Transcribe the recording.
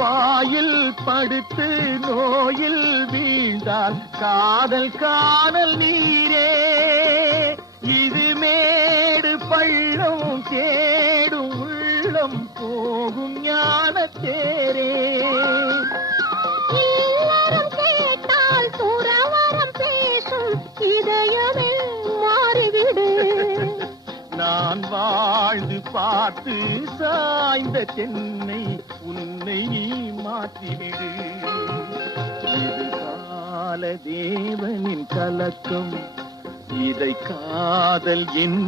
Boil படுத்து நோயில் வீழ்ந்தால் காதல் காணல் நீரே. இது மேடு பள்ளம் தேடும் உள்ளம் போகும் ஞான தேரே. இல்லறம் கேட்டால் துறவறம் பேசும் இதயமே மாறிவிடு. நான் வாழ்ந்து பார்த்து சாய்ந்த தென்னை உன்னை நீ மாற்றிவிடு. இது கால தேவனின் கலக்கம், இதை காதல் என்